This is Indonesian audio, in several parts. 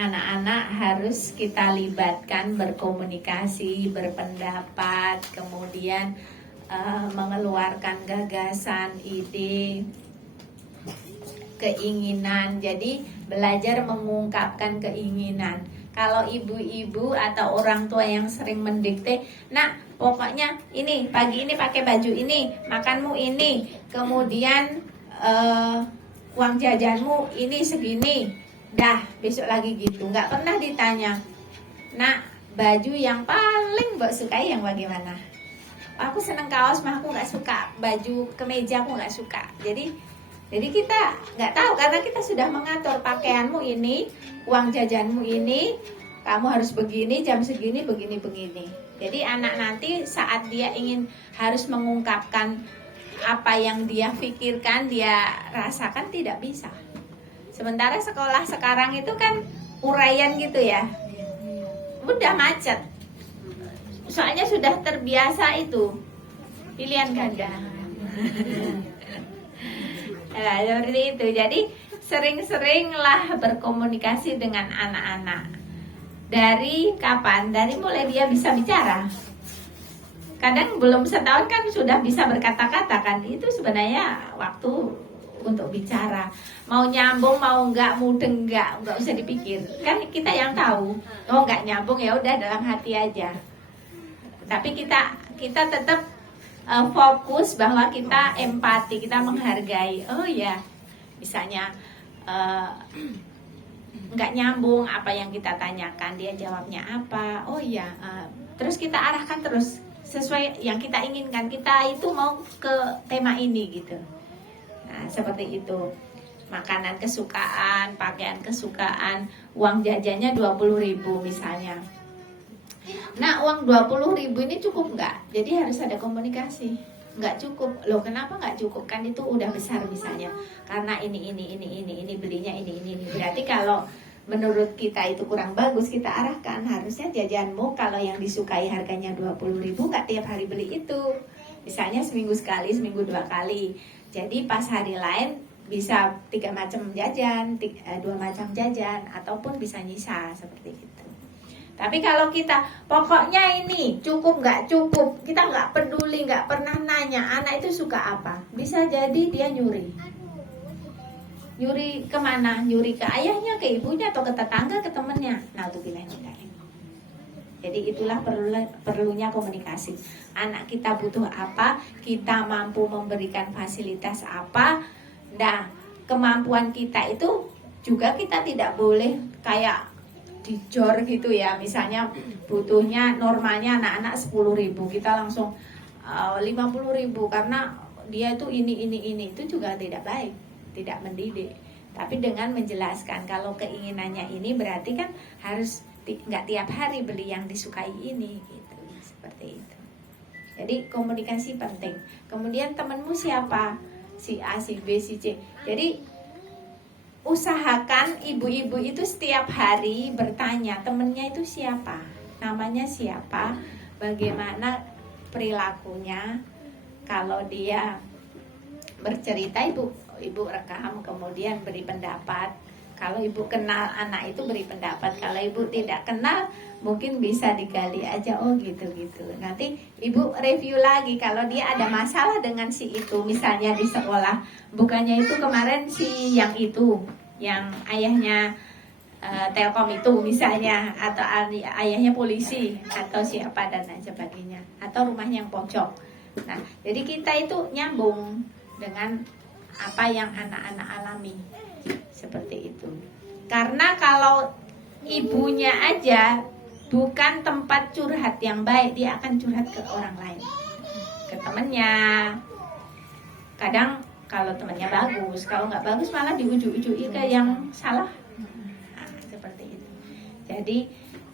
anak-anak harus kita libatkan berkomunikasi, berpendapat, kemudian mengeluarkan gagasan, ide, keinginan. Jadi belajar mengungkapkan keinginan. Kalau ibu-ibu atau orang tua yang sering mendikte, nah pokoknya ini pagi ini pakai baju ini, makanmu ini, kemudian uang jajanmu ini segini, dah besok lagi gitu, nggak pernah ditanya, nah baju yang paling mbak sukai yang bagaimana? Aku seneng kaos, mah aku nggak suka baju kemeja, aku nggak suka. Jadi kita nggak tahu karena kita sudah mengatur pakaianmu ini, uang jajanmu ini, kamu harus begini, jam segini, begini. Jadi anak nanti saat dia ingin harus mengungkapkan apa yang dia pikirkan, dia rasakan tidak bisa. Sementara sekolah sekarang itu kan uraian gitu ya, udah macet. Soalnya sudah terbiasa itu pilihan ganda. Nah, seperti itu. Jadi sering-seringlah berkomunikasi dengan anak-anak. Dari kapan? Dari mulai dia bisa bicara. Kadang belum setahun kan sudah bisa berkata-kata kan. Itu sebenarnya waktu untuk bicara. Mau nyambung, mau enggak, mudeng enggak usah dipikir. Kan kita yang tahu. Oh enggak nyambung, ya udah dalam hati aja. Tapi kita tetap fokus bahwa kita empati, kita menghargai. Oh ya, misalnya nggak nyambung apa yang kita tanyakan, dia jawabnya apa. Oh ya, terus kita arahkan terus sesuai yang kita inginkan. Kita itu mau ke tema ini gitu. Nah, seperti itu. Makanan kesukaan, pakaian kesukaan, uang jajannya 20.000 misalnya. Nah, uang 20.000 ini cukup nggak? Jadi harus ada komunikasi. Nggak cukup. Loh, kenapa nggak cukup? Kan itu udah besar misalnya. Karena ini belinya ini. Berarti kalau menurut kita itu kurang bagus, kita arahkan. Harusnya jajanmu kalau yang disukai harganya 20.000, nggak tiap hari beli itu. Misalnya seminggu sekali, seminggu 2 kali. Jadi pas hari lain bisa 3 macam jajan, 2 macam jajan, ataupun bisa nyisa seperti itu. Tapi kalau kita pokoknya ini cukup nggak cukup, kita nggak peduli, nggak pernah nanya anak itu suka apa, bisa jadi dia nyuri kemana? Nyuri ke ayahnya, ke ibunya, atau ke tetangga, ke temennya. Nah itu pilihan kita ini. Jadi itulah perlunya komunikasi. Anak kita butuh apa, kita mampu memberikan fasilitas apa. Nah kemampuan kita itu juga kita tidak boleh kayak dijor gitu ya. Misalnya butuhnya normalnya anak-anak 10.000, kita langsung 50.000 karena dia itu ini itu juga tidak baik, tidak mendidik. Tapi dengan menjelaskan kalau keinginannya ini berarti kan harus nggak tiap hari beli yang disukai ini gitu, seperti itu. Jadi komunikasi penting. Kemudian temanmu siapa? Si A, si B, si C. Jadi usahakan ibu-ibu itu setiap hari bertanya temennya itu siapa, namanya siapa, bagaimana perilakunya. Kalau dia bercerita, ibu rekam, kemudian beri pendapat. Kalau ibu kenal anak itu beri pendapat. Kalau ibu tidak kenal mungkin bisa digali aja, oh gitu. Nanti ibu review lagi kalau dia ada masalah dengan si itu, misalnya di sekolah, bukannya itu kemarin si yang itu, yang ayahnya Telkom itu misalnya, atau ayahnya polisi atau siapa dan lain sebagainya, atau rumahnya yang pojok. Nah, jadi kita itu nyambung dengan apa yang anak-anak alami, seperti itu. Karena kalau ibunya aja bukan tempat curhat yang baik, dia akan curhat ke orang lain, ke temennya. Kadang kalau temennya bagus, kalau nggak bagus malah diujuk-ujuki ke yang salah. Nah, seperti itu. Jadi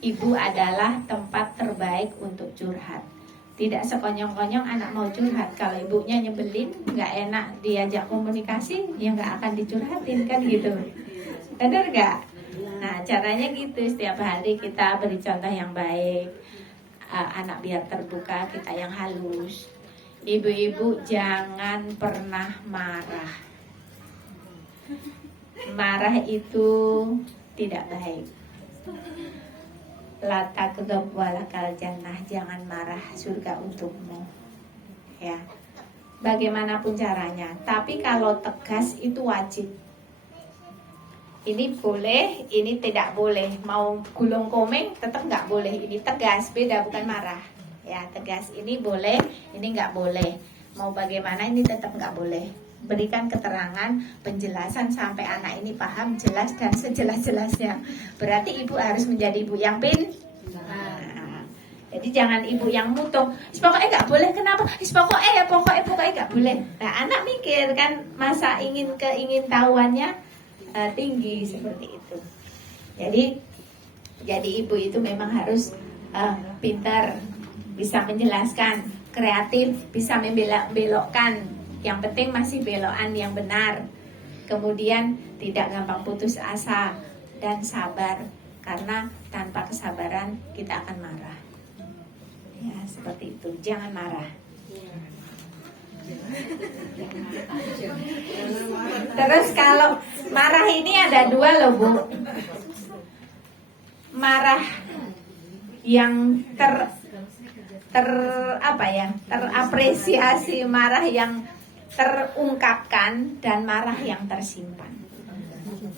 ibu adalah tempat terbaik untuk curhat. Tidak sekonyong-konyong anak mau curhat. Kalau ibunya nyebelin, nggak enak diajak komunikasi, ya nggak akan dicurhatin kan gitu. Benar nggak? Nah caranya gitu, setiap hari kita beri contoh yang baik. Anak biar terbuka, kita yang halus. Ibu-ibu jangan pernah marah. Marah itu tidak baik. La takdzab walakal jannah, jangan marah, surga untukmu. Ya. Bagaimanapun caranya. Tapi kalau tegas itu wajib. Ini boleh, ini tidak boleh. Mau gulung komeng tetap nggak boleh. Ini tegas, beda, bukan marah. Ya, tegas. Ini boleh, ini nggak boleh. Mau bagaimana ini tetap nggak boleh. Berikan keterangan, penjelasan sampai anak ini paham jelas dan sejelas-jelasnya. Berarti ibu harus menjadi ibu yang nah, jadi jangan ibu yang mutung. Pokoknya nggak boleh, kenapa? Pokoknya nggak boleh. Nah, anak mikir kan, masa keingintahuannya tinggi seperti itu. Jadi ibu itu memang harus pintar, bisa menjelaskan, kreatif, bisa membelokkan. Yang penting masih belokan yang benar. Kemudian tidak gampang putus asa dan sabar, karena tanpa kesabaran kita akan marah. Ya, seperti itu. Jangan marah. Terus kalau marah ini ada dua loh, Bu. Marah yang terapresiasi, marah yang terungkapkan, dan marah yang tersimpan,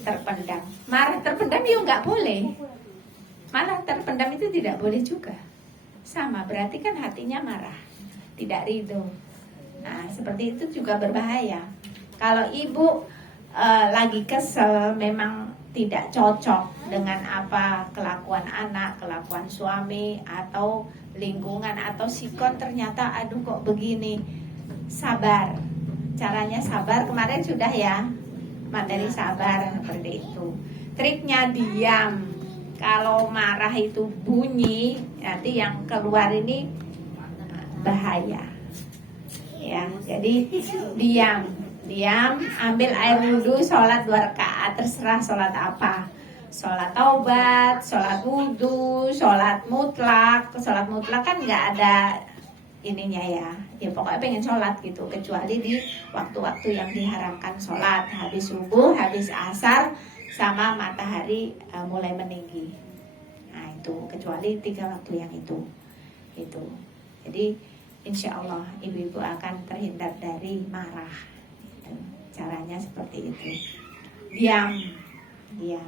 terpendam. Marah terpendam ya nggak boleh. Marah terpendam itu tidak boleh juga. Sama, berarti kan hatinya marah, tidak ridho. Nah, seperti itu juga berbahaya. Kalau ibu lagi kesel, memang tidak cocok dengan apa kelakuan anak, kelakuan suami, atau lingkungan, atau sikon, ternyata aduh kok begini. Sabar. Caranya sabar, kemarin sudah ya materi sabar seperti itu. Triknya diam. Kalau marah itu bunyi, nanti yang keluar ini bahaya. Ya, jadi diam, ambil air wudhu, sholat 2 rakaat, terserah sholat apa. Sholat taubat, sholat wudhu, sholat mutlak. Sholat mutlak kan nggak ada ininya ya. Ya pokoknya pengen sholat gitu, kecuali di waktu-waktu yang diharamkan sholat, habis subuh, habis asar, sama matahari mulai meninggi. Nah itu, kecuali 3 waktu yang itu. Jadi insya Allah ibu-ibu akan terhindar dari marah. Gitu. Caranya seperti itu. Diam. Ya.